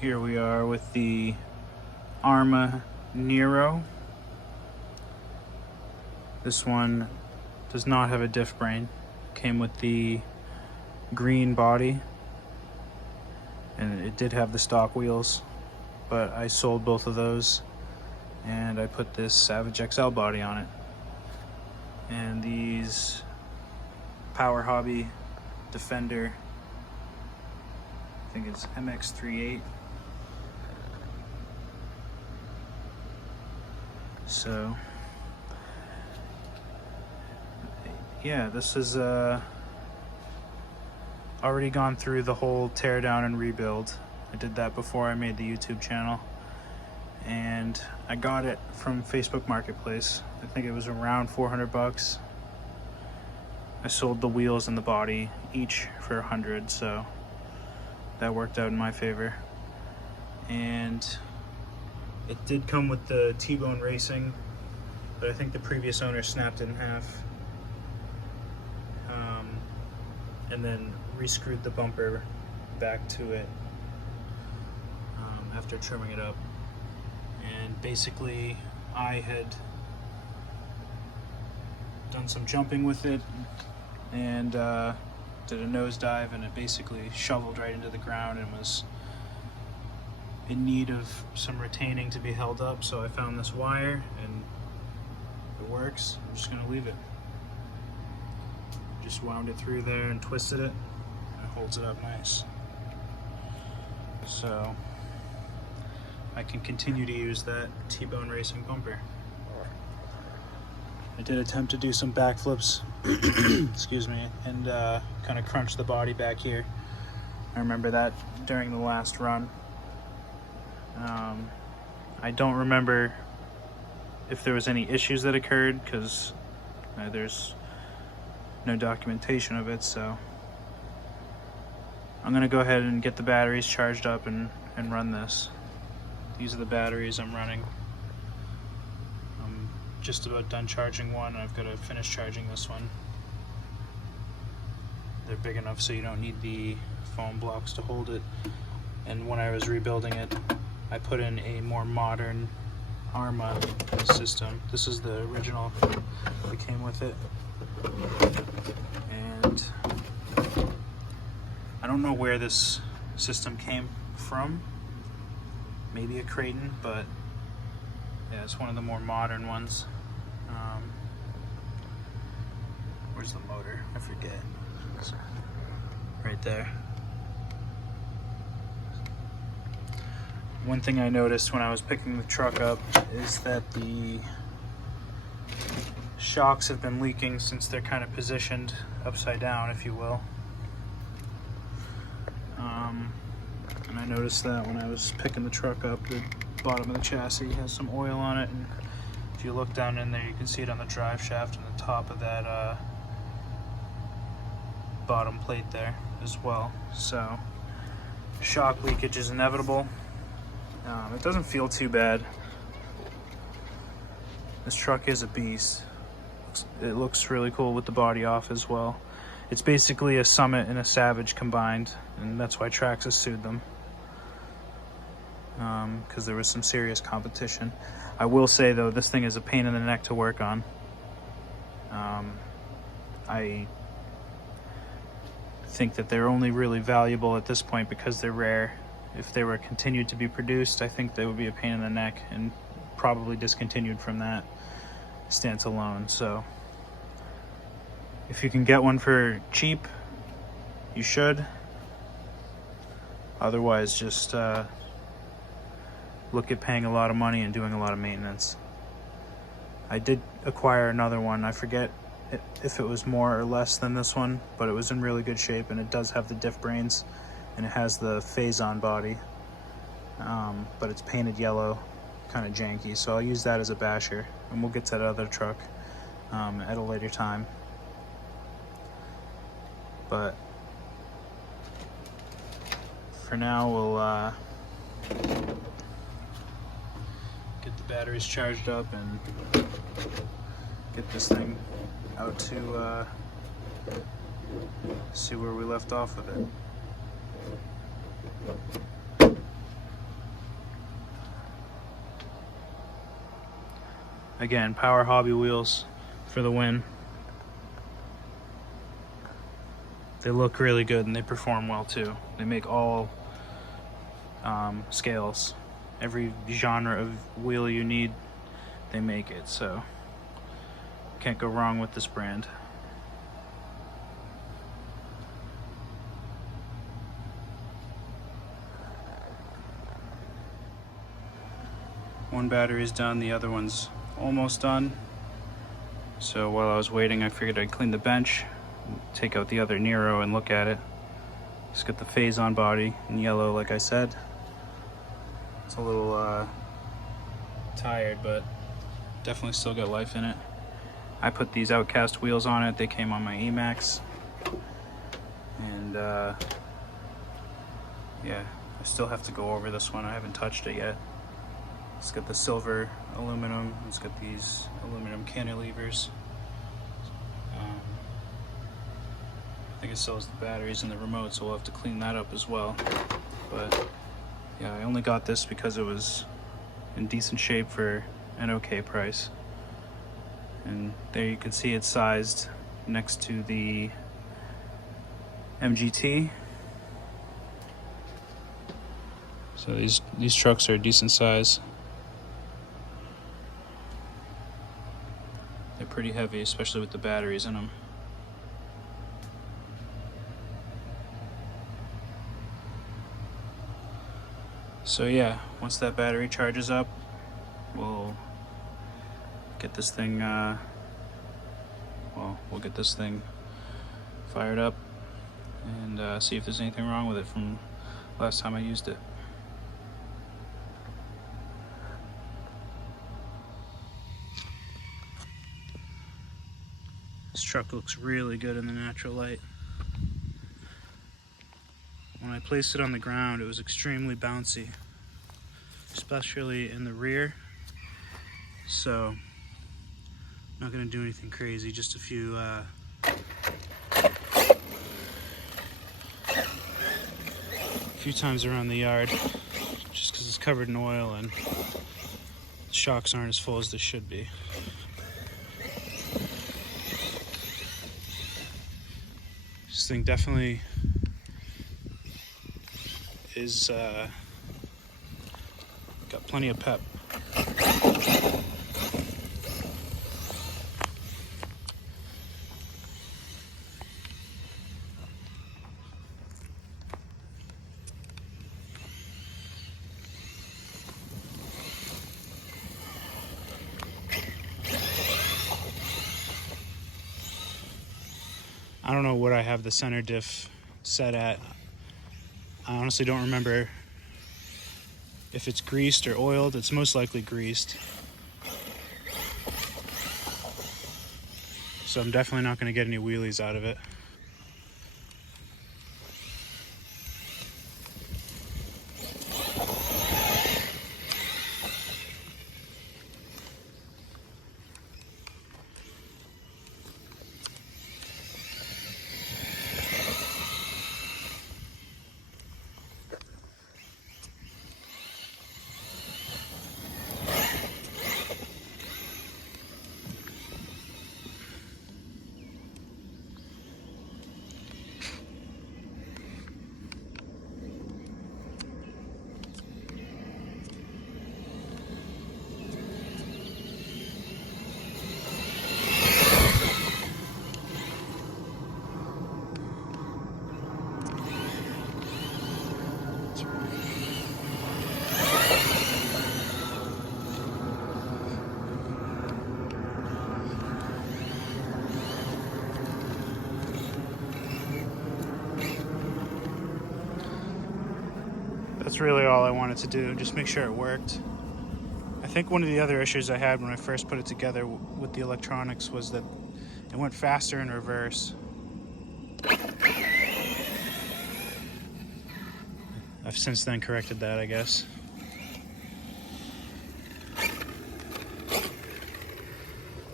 Here we are with the Arrma Nero. This one does not have a diff brain. Came with the green body, and it did have the stock wheels, but I sold both of those and I put this Savage XL body on it. And these Power Hobby Defender, I think it's MX38. So yeah, this is already gone through the whole tear down and rebuild. I did that before I made the YouTube channel, and I got it from Facebook Marketplace. I think it was around 400 bucks. I sold the wheels and the body each for 100, so that worked out in my favor. And it did come with the T-Bone Racing, but I think the previous owner snapped it in half, and then re-screwed the bumper back to it after trimming it up. And basically I had done some jumping with it and did a nosedive, and it basically shoveled right into the ground and was in need of some retaining to be held up. So I found this wire and it works. I'm just gonna leave it. Just wound it through there and twisted it, and it holds it up nice. So I can continue to use that T-Bone Racing bumper. I did attempt to do some backflips, excuse me, and kind of crunch the body back here. I remember that during the last run. I don't remember if there was any issues that occurred, because there's no documentation of it. So I'm gonna go ahead and get the batteries charged up and run this. These are the batteries I'm running. I'm just about done charging one. I've got to finish charging this one. They're big enough so you don't need the foam blocks to hold it. And when I was rebuilding it, I put in a more modern Arrma system. This is the original that came with it. And I don't know where this system came from. Maybe a Creighton, but yeah, it's one of the more modern ones. Where's the motor? I forget. It's right there. One thing I noticed when I was picking the truck up is that the shocks have been leaking since they're kind of positioned upside down, if you will. And I noticed that when I was picking the truck up, the bottom of the chassis has some oil on it, and if you look down in there, you can see it on the drive shaft and the top of that bottom plate there as well. So shock leakage is inevitable. It doesn't feel too bad. This truck is a beast. It looks really cool with the body off as well. It's basically a Summit and a Savage combined, and that's why Traxxas sued them, because there was some serious competition. I will say though, this thing is a pain in the neck to work on. I think that they're only really valuable at this point because they're rare. If they were continued to be produced, I think they would be a pain in the neck and probably discontinued from that stance alone. So if you can get one for cheap, you should. Otherwise, just look at paying a lot of money and doing a lot of maintenance. I did acquire another one. I forget if it was more or less than this one, but it was in really good shape, and it does have the diff brains, and it has the phase-on body, but it's painted yellow, kind of janky, so I'll use that as a basher, and we'll get to that other truck at a later time. But for now, we'll get the batteries charged up and get this thing out to see where we left off with it. Again, Power Hobby wheels for the win. They look really good and they perform well too. They make all scales. Every genre of wheel you need, they make it, so can't go wrong with this brand. One battery is done, the other one's almost done. So while I was waiting, I figured I'd clean the bench, take out the other Nero and look at it. It's got the phase on body in yellow, like I said. It's a little tired, but definitely still got life in it. I put these Outcast wheels on it. They came on my Emax. And yeah, I still have to go over this one. I haven't touched it yet. It's got the silver aluminum. It's got these aluminum cantilevers. I think it still has the batteries and the remote, so we'll have to clean that up as well. But yeah, I only got this because it was in decent shape for an okay price. And there you can see it's sized next to the MGT. So these trucks are a decent size. They're pretty heavy, especially with the batteries in them. So yeah, once that battery charges up, we'll get this thing we'll get this thing fired up and see if there's anything wrong with it from last time I used it. This truck looks really good in the natural light. When I placed it on the ground, it was extremely bouncy, especially in the rear. So, not gonna do anything crazy, just a few times around the yard, just because it's covered in oil and the shocks aren't as full as they should be. This thing definitely is got plenty of pep. I don't know what I have the center diff set at. I honestly don't remember if it's greased or oiled. It's most likely greased. So I'm definitely not going to get any wheelies out of it. That's really all I wanted to do, just make sure it worked. I think one of the other issues I had when I first put it together with the electronics was that it went faster in reverse. I've since then corrected that, I guess.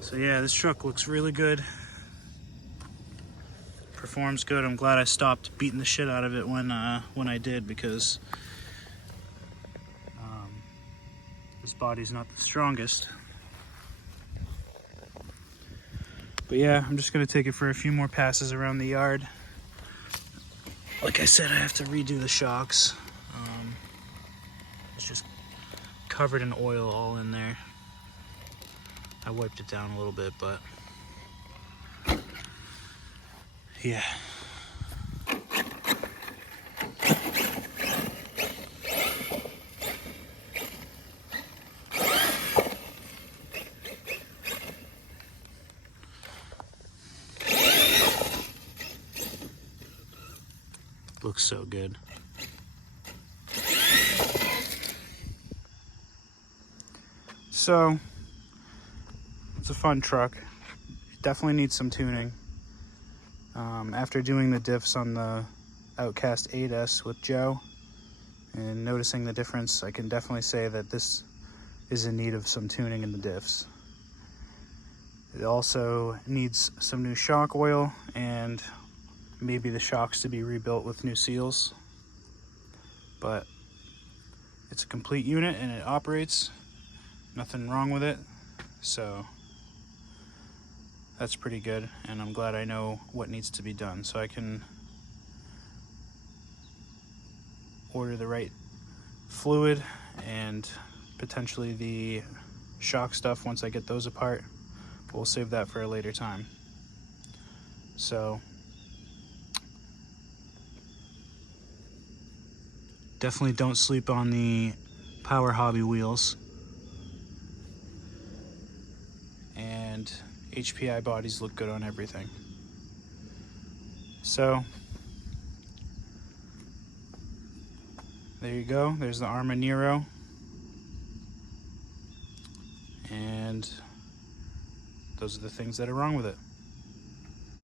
So yeah, this truck looks really good. Performs good. I'm glad I stopped beating the shit out of it when I did, because this body's not the strongest. But yeah, I'm just gonna take it for a few more passes around the yard. Like I said, I have to redo the shocks. It's just covered in oil all in there. I wiped it down a little bit, but yeah. Looks so good. So, it's a fun truck. It definitely needs some tuning. After doing the diffs on the Outcast 8S with Joe and noticing the difference, I can definitely say that this is in need of some tuning in the diffs. It also needs some new shock oil and maybe the shocks to be rebuilt with new seals. But it's a complete unit and it operates. Nothing wrong with it. So that's pretty good, and I'm glad I know what needs to be done so I can order the right fluid and potentially the shock stuff once I get those apart. But we'll save that for a later time. So definitely don't sleep on the Power Hobby wheels. And HPI bodies look good on everything. So there you go. There's the Arrma Nero. And those are the things that are wrong with it.